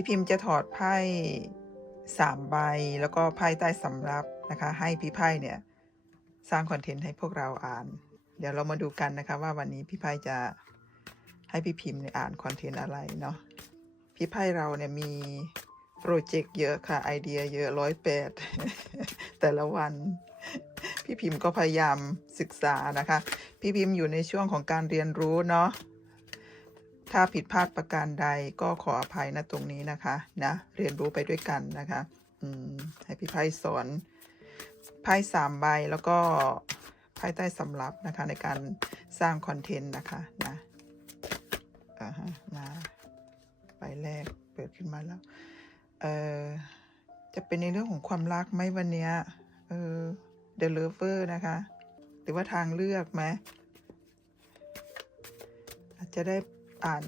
พี่พิมพ์จะถอดไพ่สามใบ แล้วก็ไพ่ใต้สำรับนะคะ ให้พี่ไพ่เนี่ยสร้างคอนเทนต์ให้พวกเราอ่าน เดี๋ยวเรามาดูกันนะคะว่าวันนี้พี่ไพ่จะให้พี่พิมพ์เนี่ยอ่านคอนเทนต์อะไรเนาะพี่ไพ่เราเนี่ยมีโปรเจกต์เยอะค่ะไอเดียเยอะร้อยแปดแต่ละวัน พี่พิมพ์ก็พยายามศึกษานะคะ พี่พิมพ์อยู่ในช่วงของการเรียนรู้เนาะ ถ้าผิดพลาดประการใดก็ขออภัยนะตรงนี้นะคะนะเรียนรู้ไปด้วยกันนะคะอืมให้พี่ไพ่สอนไพ่สามใบแล้วก็ไพ่ใต้สำรับนะคะในการสร้างคอนเทนต์นะคะนะอ่าฮะมาใบแรกเปิดขึ้นมาแล้วเออจะเป็นในเรื่องของความรักไหมวันเนี้ยเออ The Lover นะคะ หรือว่าทางเลือกไหมอาจจะได้ อ่าน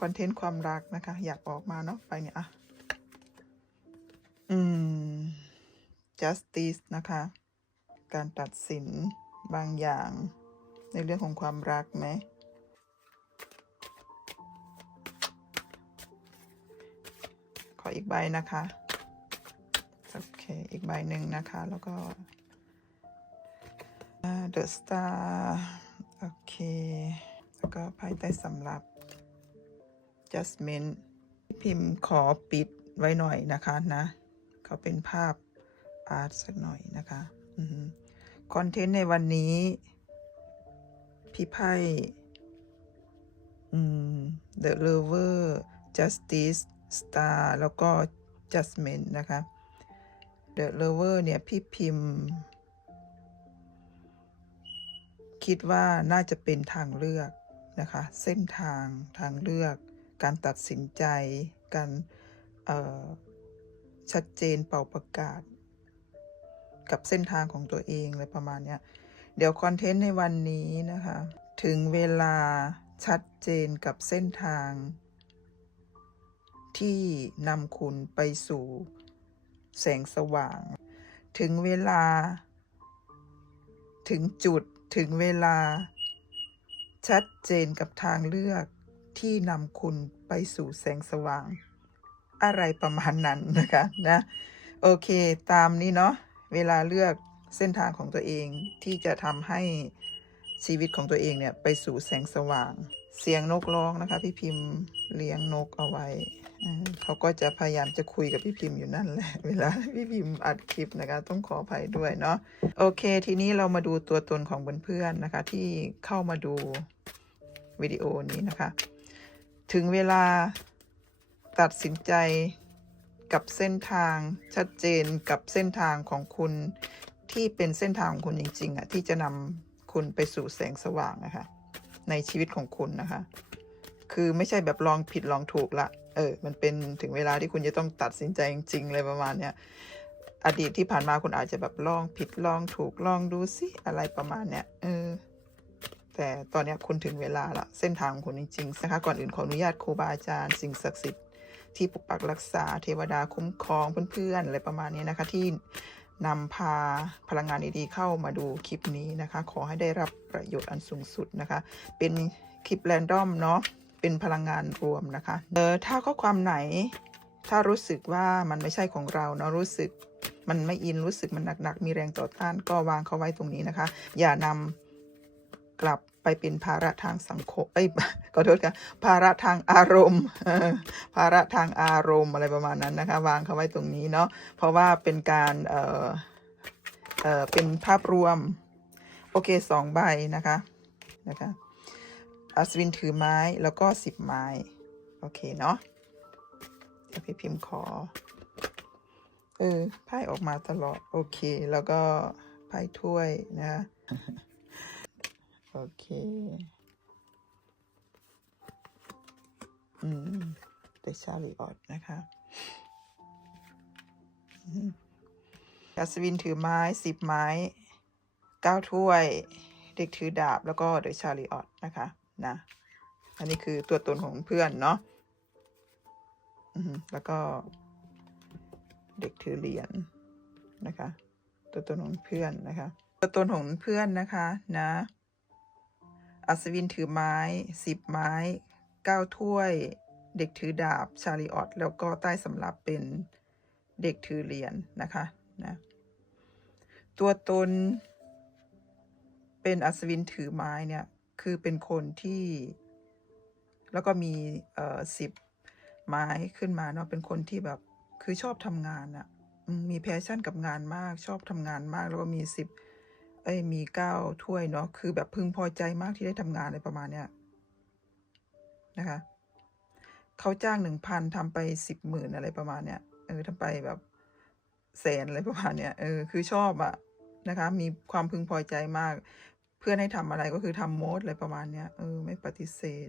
คอนเทนต์ความรักนะคะ อยากออกมาเนาะไปเนี่ยอะอืม justice นะคะ การตัดสินบางอย่าง ในเรื่องของความรักไหมขออีกใบนะคะโอเค อีกใบหนึ่งนะคะ แล้วก็เดอะสตาร์โอเค ก็ไพ่ใต้สำรับ Jasmine พิมพ์ขอปิดไว้หน่อยนะคะนะเขาเป็นภาพอาร์ตสักหน่อยนะคะคอนเทนต์ในวันนี้ พี่ไพ่ The Lover Justice Star แล้วก็ Jasmine นะคะ The Lover เนี่ย พี่พิมพ์ คิดว่าน่าจะเป็นทางเลือก นะคะ เส้นทางทางเลือก การตัดสินใจ การชัดเจนเป่าประกาศ กับเส้นทางของตัวเองอะไรประมาณเนี้ยเดี๋ยวคอนเทนต์ในวันนี้นะคะ ถึงเวลาชัดเจนกับเส้นทาง ที่นำคุณไปสู่แสงสว่าง ถึงเวลา ถึงจุดถึงเวลา ชัดเจนกับทางเลือกที่นำคุณไปสู่แสงสว่าง อะไรประมาณนั้นนะคะนะโอเคตามนี้เนาะเวลาเลือกเส้นทางของตัวเองที่จะทำให้ชีวิตของตัวเองเนี่ยไปสู่แสงสว่าง เสียงนกร้องนะคะ พี่พิมพ์เลี้ยงนกเอาไว้ เขาก็จะพยายามจะคุยกับพี่พิมพ์อยู่นั่นแหละ เวลาพี่พิมพ์อัดคลิปนะคะ ต้องขออภัยด้วยเนาะโอเค ทีนี้เรามาดูตัวตนของเพื่อนๆนะคะ ที่เข้ามาดูวิดีโอนี้นะคะ ถึงเวลาตัดสินใจกับเส้นทางชัดเจนกับเส้นทางของคุณที่เป็นเส้นทางของคุณจริงๆอะที่จะนำคุณไปสู่แสงสว่างนะคะในชีวิตของคุณนะคะ คือไม่ใช่แบบลองผิดลองถูกละ เออ มันเป็นถึงเวลาที่คุณจะต้องตัดสินใจจริงๆเลยประมาณเนี้ย อดีตที่ผ่านมาคุณอาจจะแบบลองผิดลองถูกลองดูสิอะไรประมาณเนี้ย เออ แต่ตอนนี้คุณถึงเวลาละเส้นทางของคุณจริงๆนะคะก่อนอื่นขออนุญาตครูบาอาจารย์สิ่งศักดิ์สิทธิ์ที่ปกปักรักษาเทวดาคุ้มครองเพื่อนๆอะไรประมาณนี้นะคะที่นำพาพลังงานดีๆเข้ามาดูคลิปนี้นะคะ ขอให้ได้รับประโยชน์อันสูงสุดนะคะ เป็นคลิปแรนดอมเนาะ เป็นพลังงานรวมนะคะเออถ้าข้อความไหน ถ้ารู้สึกว่ามันไม่ใช่ของเราเนาะรู้สึกมันไม่อินรู้สึกมันหนักๆมีแรงต่อต้านก็วางเขาไว้ตรงนี้นะคะ อย่านำกลับไปเป็นภาระทางสังคมเอ้ยขอโทษค่ะภาระทางอารมณ์ ภาระทางอารมณ์อะไรประมาณนั้นนะคะ วางเขาไว้ตรงนี้เนาะเพราะว่าเป็นการเออเอ่อเป็นภาพรวม โอเคสองใบนะคะนะคะ อัศวินถือไม้แล้วก็สิบไม้ โอเค เนาะเดี๋ยวพี่พิมพ์ขอ เออไพ่ออกมาตลอด โอเค แล้วก็ไพ่ถ้วยนะ โอเคอืมเดชาลิออดนะคะอัศวินถือไม้สิบไม้เก้าถ้วย เด็กถือดาบแล้วก็เดชาลิออดนะคะ นะ อันนี้คือตัวตนของเพื่อนเนาะแล้วก็เด็กถือเหรียญนะคะ ตัวตนของเพื่อนนะคะ ตัวตนของเพื่อนนะคะนะอัศวินถือไม้สิบไม้เก้าถ้วย เด็กถือดาบชาริออตแล้วก็ใต้สำรับเป็นเด็กถือเหรียญนะคะนะตัวตนเป็นอัศวินถือไม้เนี่ย คือเป็นคนที่ แล้วก็มีเอ่อสิบไม้ขึ้นมาเนาะเป็นคนที่แบบคือชอบทำงานอะมีแพชชั่นกับงานมาก ชอบทำงานมาก แล้วก็มีสิบเอ้ยมีเก้าถ้วยเนาะคือแบบพึงพอใจมากที่ได้ทำงานอะไรประมาณเนี้ยนะคะเขาจ้างหนึ่งพันทำไปสิบหมื่นอะไรประมาณเนี้ยเออทำไปแบบแสนอะไรประมาณเนี้ยเออคือชอบอะนะคะ มีความพึงพอใจมาก พื่อนให้ทำอะไรก็คือทำโมดอะไรประมาณเนี้ยเออไม่ปฏิเสธ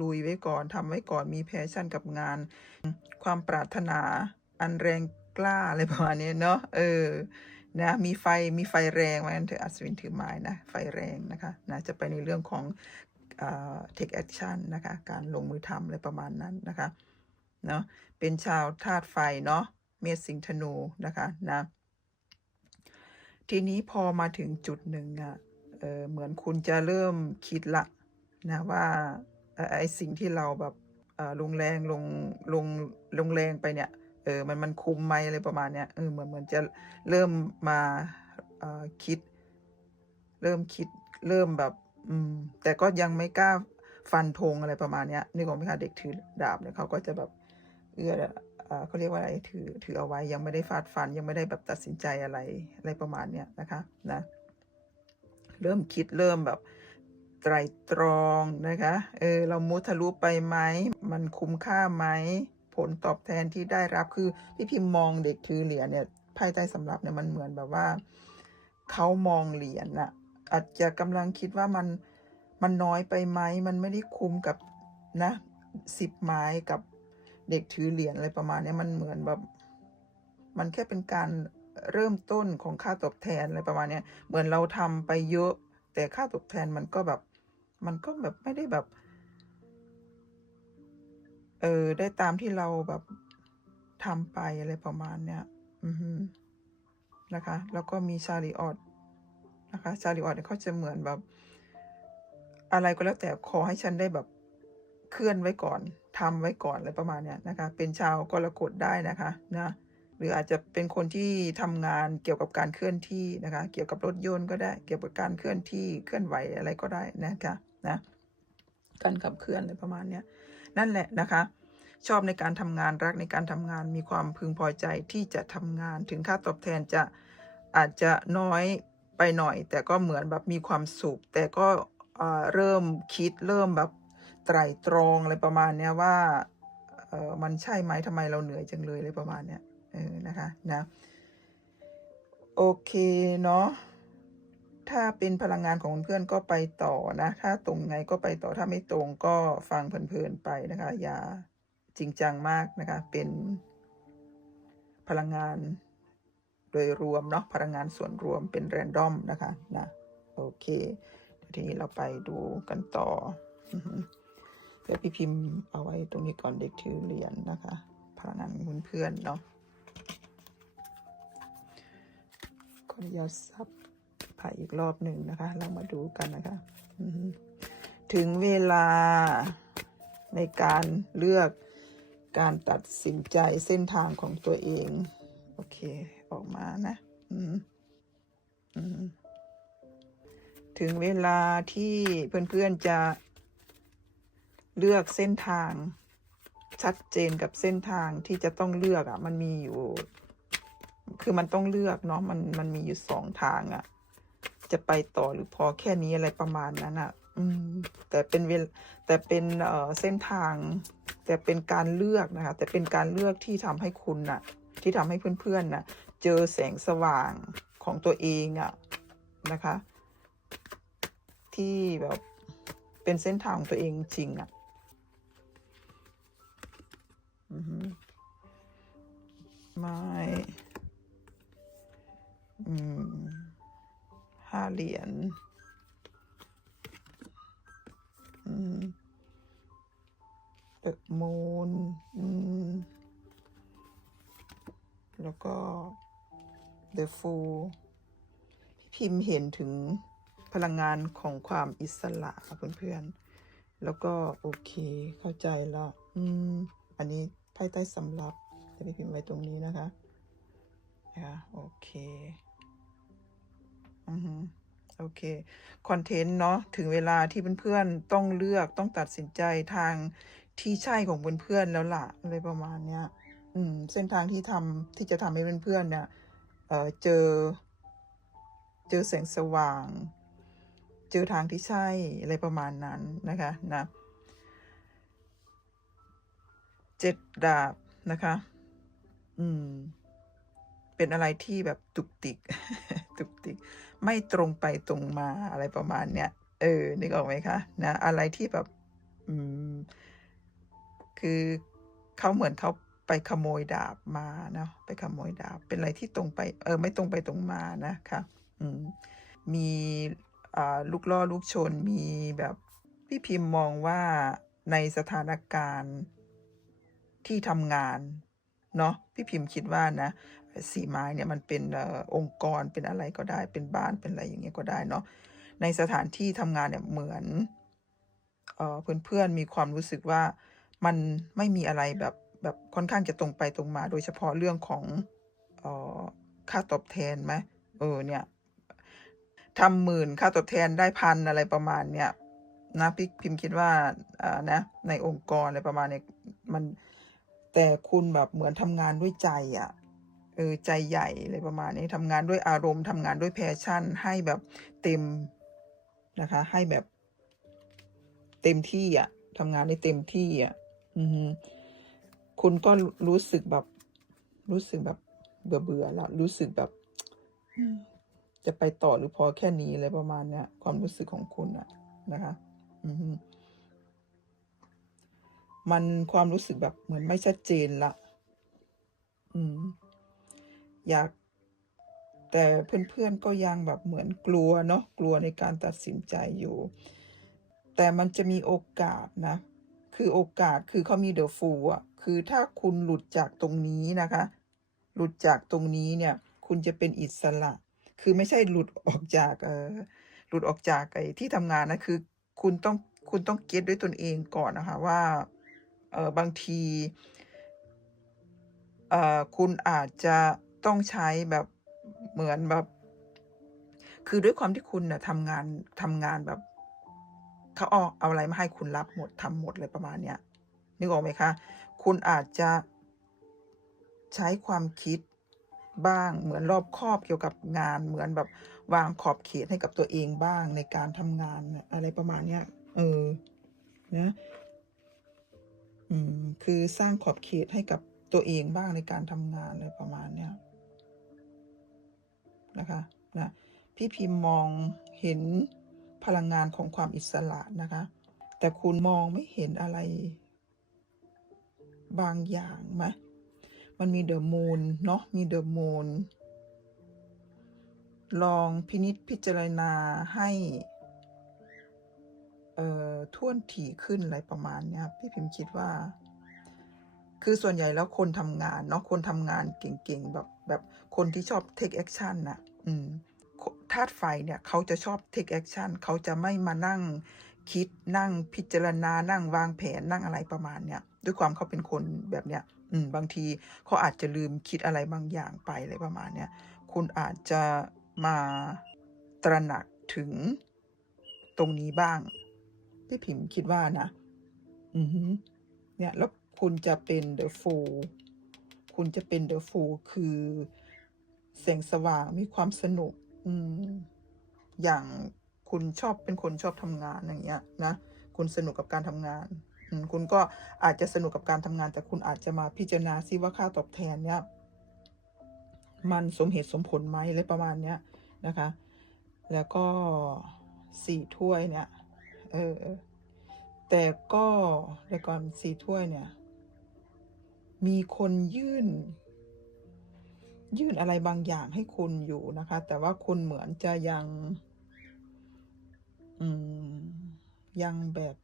ลุยไว้ก่อนทำไว้ก่อนมีแพชชั่นกับงาน ความปรารถนาอันแรงกล้าอะไรประมาณนี้เนาะเออนะมีไฟมีไฟแรงว่างั้นเถอะอัศวินถือไม้นะ ไฟแรงนะคะนะจะไปในเรื่องของเอ่อ take action นะคะ การลงมือทำอะไรประมาณนั้นนะคะเนาะเป็นชาวธาตุไฟเนาะเมษสิงธนูนะคะนะทีนี้พอมาถึงจุดหนึ่งอะ เหมือนคุณจะเริ่มคิดละนะว่าไอสิ่งที่เราแบบลงแรงลงลงลงแรงไปเนี่ยเออมันมันคุ้มไหมอะไรประมาณเนี้ยเออเหมือนเหมือนจะเริ่มมาคิด เริ่มคิดเริ่มแบบ อืม แต่ก็ยังไม่กล้าฟันธงอะไรประมาณเนี้ยนึกออกไหมคะเด็กถือดาบเนี่ยเขาก็จะแบบเอื้อเขาเรียกว่าอะไรถือถือเอาไว้ยังไม่ได้ฟาดฟันยังไม่ได้แบบตัดสินใจอะไรอะไรประมาณเนี้ยนะคะ นะ เริ่มคิดเริ่มแบบไตรตรองนะคะ เออ เรามุทะลุไปไหม มันคุ้มค่าไหม ผลตอบแทนที่ได้รับคือพี่พิมพ์มองเด็กถือเหรียญเนี่ยไพ่ใต้สำรับเนี่ยมันเหมือนแบบว่าเขามองเหรียญน่ะอาจจะกำลังคิดว่ามันมันน้อยไปไหม มันไม่ได้คุ้มกับนะสิบไม้กับเด็กถือเหรียญอะไรประมาณนี้มันเหมือนแบบ มันแค่เป็นการ เริ่มต้นของค่าตอบแทนอะไรประมาณเนี้ยเหมือนเราทำไปเยอะ แต่ค่าตอบแทนมันก็แบบ มันก็แบบไม่ได้แบบ เออได้ตามที่เราแบบทำไปอะไรประมาณเนี้ย อือฮึนะคะ แล้วก็มีชาลีออดนะคะชาลีออดเนี่ยเขาจะเหมือนแบบ อะไรก็แล้วแต่ขอให้ฉันได้แบบเคลื่อนไว้ก่อนทำไว้ก่อนอะไรประมาณเนี้ยนะคะ เป็นชาวกรกฎได้นะคะ นะ หรืออาจจะเป็นคนที่ทำงานเกี่ยวกับการเคลื่อนที่นะคะ เกี่ยวกับรถยนต์ก็ได้ เกี่ยวกับการเคลื่อนที่เคลื่อนไหวอะไรก็ได้นะคะนะการขับเคลื่อนอะไรประมาณเนี้ยนั่นแหละนะคะ ชอบในการทำงานรักในการทำงานมีความพึงพอใจที่จะทำงานถึงค่าตอบแทนจะอาจจะน้อยไปหน่อย แต่ก็เหมือนแบบมีความสุขแต่ก็เริ่มคิดเริ่มแบบไตรตรองอะไรประมาณเนี้ยว่าเออมันใช่ไหมทำไมเราเหนื่อยจังเลยอะไรประมาณเนี้ย เออนะคะนะโอเคเนาะถ้าเป็นพลังงานของเพื่อนก็ไปต่อนะ ถ้าตรงไงก็ไปต่อถ้าไม่ตรงก็ฟังเพลินๆไปนะคะ อย่าจริงจังมากนะคะ เป็นพลังงานโดยรวมเนาะพลังงานส่วนรวมเป็นแรนดอมนะคะนะโอเคทีนี้เราไปดูกันต่อเดี๋ยวพี่พิมพ์เอาไว้ตรงนี้ก่อนเด็กถือเหรียญนะคะ พลังงานเพื่อนเนาะ ออนุญาตซับผ่าอีกรอบหนึ่งนะคะ เรามาดูกันนะคะ ถึงเวลาในการเลือกการตัดสินใจเส้นทางของตัวเอง โอเค ออกมานะถึงเวลาที่เพื่อนๆจะเลือกเส้นทางชัดเจนกับเส้นทางที่จะต้องเลือกอะ มันมีอยู่ คือมันต้องเลือกเนาะมันมันมีอยู่สองทางอะ จะไปต่อหรือพอแค่นี้อะไรประมาณนั้นอะ อืม แต่เป็นเวลแต่เป็นเอ่อเส้นทาง แต่เป็นการเลือกนะคะ แต่เป็นการเลือกที่ทำให้คุณน่ะ ที่ทำให้เพื่อนๆน่ะ เจอแสงสว่างของตัวเองอะนะคะ ที่แบบเป็นเส้นทางของตัวเองจริงอะไม้ ห้าเหรียญเดอะมูนแล้วก็ The Fool พี่พิมพ์เห็นถึงพลังงานของความอิสระค่ะเพื่อนๆ แล้วก็โอเคเข้าใจแล้วอืม อันนี้ไพ่ใต้สำรับจะไปพิมพ์ไว้ตรงนี้นะคะนะคะโอเค อือฮึโอเค คอนเทนต์เนาะถึงเวลาที่เพื่อนๆต้องเลือกต้องตัดสินใจทางที่ใช่ของเพื่อนๆแล้วล่ะอะไรประมาณเนี้ย อืม เส้นทางที่ทำที่จะทำให้เพื่อนๆเนี่ยเออเจอ เจอแสงสว่าง เจอทางที่ใช่อะไรประมาณนั้นนะคะนะเจ็ดดาบนะคะ อืม เป็นอะไรที่แบบตุกติก ตุกติก ไม่ตรงไปตรงมาอะไรประมาณเนี้ยเออนึกออกไหมคะนะอะไรที่แบบอืมคือเขาเหมือนเขาไปขโมยดาบมาเนาะไปขโมยดาบ เป็นอะไรที่ตรงไปเออไม่ตรงไปตรงมานะคะอืมมีอ่าลูกล่อลูกชนมีแบบพี่พิมพ์มองว่าในสถานการณ์ที่ทำงานเนาะพี่พิมพ์คิดว่านะ สีไม้เนี่ยมันเป็นอองค์กรเป็นอะไรก็ได้เป็นบ้านเป็นอะไรอย่างเงี้ยก็ได้เนาะในสถานที่ทำงานเนี่ยเหมือนเอ่อเพื่อนๆมีความรู้สึกว่ามันไม่มีอะไรแบบแบบค่อนข้างจะตรงไปตรงมา โดยเฉพาะเรื่องของเออค่าตอบแทนไหมเออเนี่ยทำหมื่นค่าตอบแทนได้พันอะไรประมาณเนี้ยนะพี่พิมพ์คิดว่าอ่านะในองค์กรอะไรประมาณเนี้ยมันแต่คุณแบบเหมือนทำงานด้วยใจอะ เออใจใหญ่อะไรประมาณนี้ทำงานด้วยอารมณ์ทำงานด้วย passion ให้แบบเต็มนะคะ ให้แบบเต็มที่อะทำงานได้เต็มที่อะอือฮึคุณก็รู้สึกแบบ รู้สึกแบบเบื่อๆแล้ว รู้สึกแบบ จะไปต่อหรือพอแค่นี้อะไรประมาณเนี้ยความรู้สึกของคุณอะนะคะ อือมันความรู้สึกแบบเหมือนไม่ชัดเจนล้วอืม อยาก แต่เพื่อนๆก็ยังแบบเหมือนกลัวเนาะกลัวในการตัดสินใจอยู่ แต่มันจะมีโอกาสนะ คือโอกาสคือเขามี The Fool อะคือถ้าคุณหลุดจากตรงนี้นะคะ หลุดจากตรงนี้เนี่ย คุณจะเป็นอิสระ คือไม่ใช่หลุดออกจากเออหลุดออกจากไอ้ที่ทำงานนะคือคุณต้องคุณต้องเก็ตด้วยตนเองก่อนนะคะว่าเออบางทีเออคุณอาจจะ ต้องใช้แบบเหมือนแบบ คือด้วยความที่คุณน่ะทำงานทำงานแบบเขาเอาเอาอะไรมาให้คุณรับหมดทำหมดอะไรประมาณเนี้ยนึกออกไหมคะ คุณอาจจะใช้ความคิดบ้างเหมือนรอบครอบเกี่ยวกับงานเหมือนแบบวางขอบเขตให้กับตัวเองบ้างในการทำงานอะไรประมาณเนี้ยเออนะอืมคือสร้างขอบเขตให้กับตัวเองบ้างในการทำงานอะไรประมาณเนี้ย นะคะนะพี่พิมพ์มองเห็นพลังงานของความอิสระนะคะ แต่คุณมองไม่เห็นอะไร บางอย่างไหมมันมี The Moon เนาะมี The Moon ลองพินิจพิจารณาให้เอ่อถ้วนถี่ขึ้นอะไรประมาณเนี้ยพี่พิมพ์คิดว่า คือส่วนใหญ่แล้วคนทำงานเนาะคนทำงานเก่งๆแบบ แบบคนที่ชอบ take action น่ะอืมธาตุไฟเนี่ยเขาจะชอบ take action เขาจะไม่มานั่งคิดนั่งพิจารณานั่งวางแผนนั่งอะไรประมาณเนี้ยด้วยความเขาเป็นคนแบบเนี้ยอืมบางทีเขาอาจจะลืมคิดอะไรบางอย่างไปอะไรประมาณเนี้ยคุณอาจจะมาตระหนักถึงตรงนี้บ้าง พี่พิมคิดว่านะ อือเนี่ยแล้วคุณจะเป็น The Fool คุณจะเป็น The Fool คือแสงสว่างมีความสนุก อืม อย่างคุณชอบเป็นคนชอบทำงานอย่างเงี้ย นะ คุณสนุกกับการทำงานอืคุณก็อาจจะสนุกกับการทำงาน แต่คุณอาจจะมาพิจารณาซิว่าค่าตอบแทนเนี่ยมันสมเหตุสมผลไหมอะไรประมาณเนี้ยนะคะ แล้วก็4ถ้วยเนี่ย เออ แต่ก็เดี๋ยวก่อน4ถ้วยเนี่ย มีคนยื่น ยื่นอะไรบางอย่างให้คุณอยู่นะคะ แต่ว่าคุณเหมือนจะยัง อืม ยังแบบ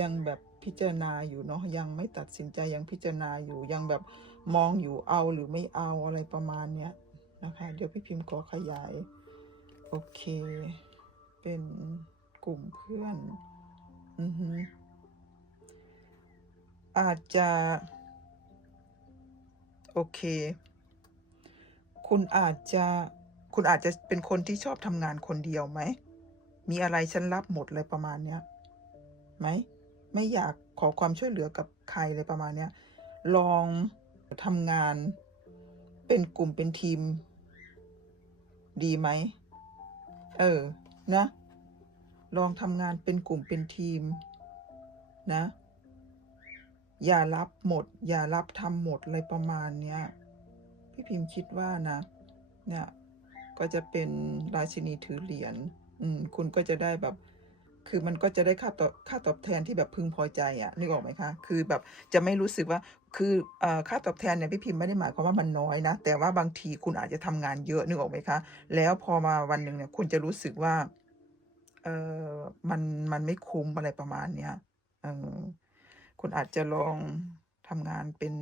ยังแบบพิจารณาอยู่เนาะยังไม่ตัดสินใจยังพิจารณาอยู่ยังแบบมองอยู่เอาหรือไม่เอาอะไรประมาณเนี้ยนะคะ เดี๋ยวพี่พิมพ์ขอขยาย โอเค เป็นกลุ่มเพื่อน อือฮึ อาจจะ โอเค คุณอาจจะ คุณอาจจะเป็นคนที่ชอบทำงานคนเดียวไหม มีอะไรฉันรับหมดเลยประมาณเนี้ยไหม ไม่อยากขอความช่วยเหลือกับใครเลยประมาณเนี้ย ลองทำงานเป็นกลุ่มเป็นทีม ดีไหม เออ นะ ลองทำงานเป็นกลุ่มเป็นทีม นะ อย่ารับหมด อย่ารับทำหมดอะไรประมาณเนี้ยพี่พิมพ์คิดว่านะ เนี่ยก็จะเป็นราชินีถือเหรียญอืมคุณก็จะได้แบบ คือมันก็จะได้ค่าตอบค่าตอบแทนที่แบบพึงพอใจอะนึกออกไหมคะ คือแบบจะไม่รู้สึกว่าคืออ่ค่าตอบแทนเนี่ยพี่พิมพ์ไม่ได้หมายความว่ามันน้อยนะ แต่ว่าบางทีคุณอาจจะทำงานเยอะนึกออกไหมคะ แล้วพอมาวันหนึ่งเนี่ยคุณจะรู้สึกว่าเออมันมันไม่คุ้มอะไรประมาณเนี้ยเออ คุณอาจจะลองทำงานเป็น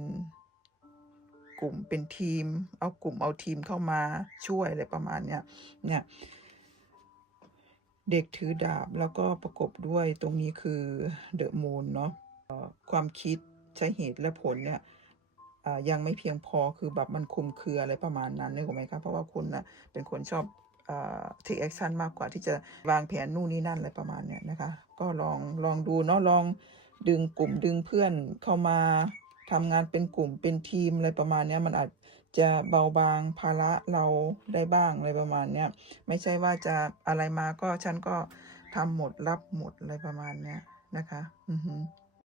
กลุ่มเป็นทีม เอากลุ่มเอาทีมเข้ามาช่วยอะไรประมาณเนี้ยเนี่ยเด็กถือดาบแล้วก็ประกบด้วยตรงนี้คือเดอะมูนเนาะความคิดใช้เหตุและผลเนี่ยยังไม่เพียงพอคือแบบมันคุมเครืออะไรประมาณนั้นนึกออกไหมครับเพราะว่าคุณนะเป็นคนชอบอ่า take action มากกว่าที่จะวางแผนนู่นนี่นั่นอะไรประมาณเนี้ยนะคะ ก็ลองลองดูเนาะลอง ดึงกลุ่มดึงเพื่อนเข้ามาทำงานเป็นกลุ่มเป็นทีมอะไรประมาณเนี้ยมันอาจจะเบาบางภาระเราได้บ้างอะไรประมาณเนี้ยไม่ใช่ว่าจะอะไรมาก็ฉันก็ทำหมดรับหมดอะไรประมาณเนี้ยนะคะ อือฮึ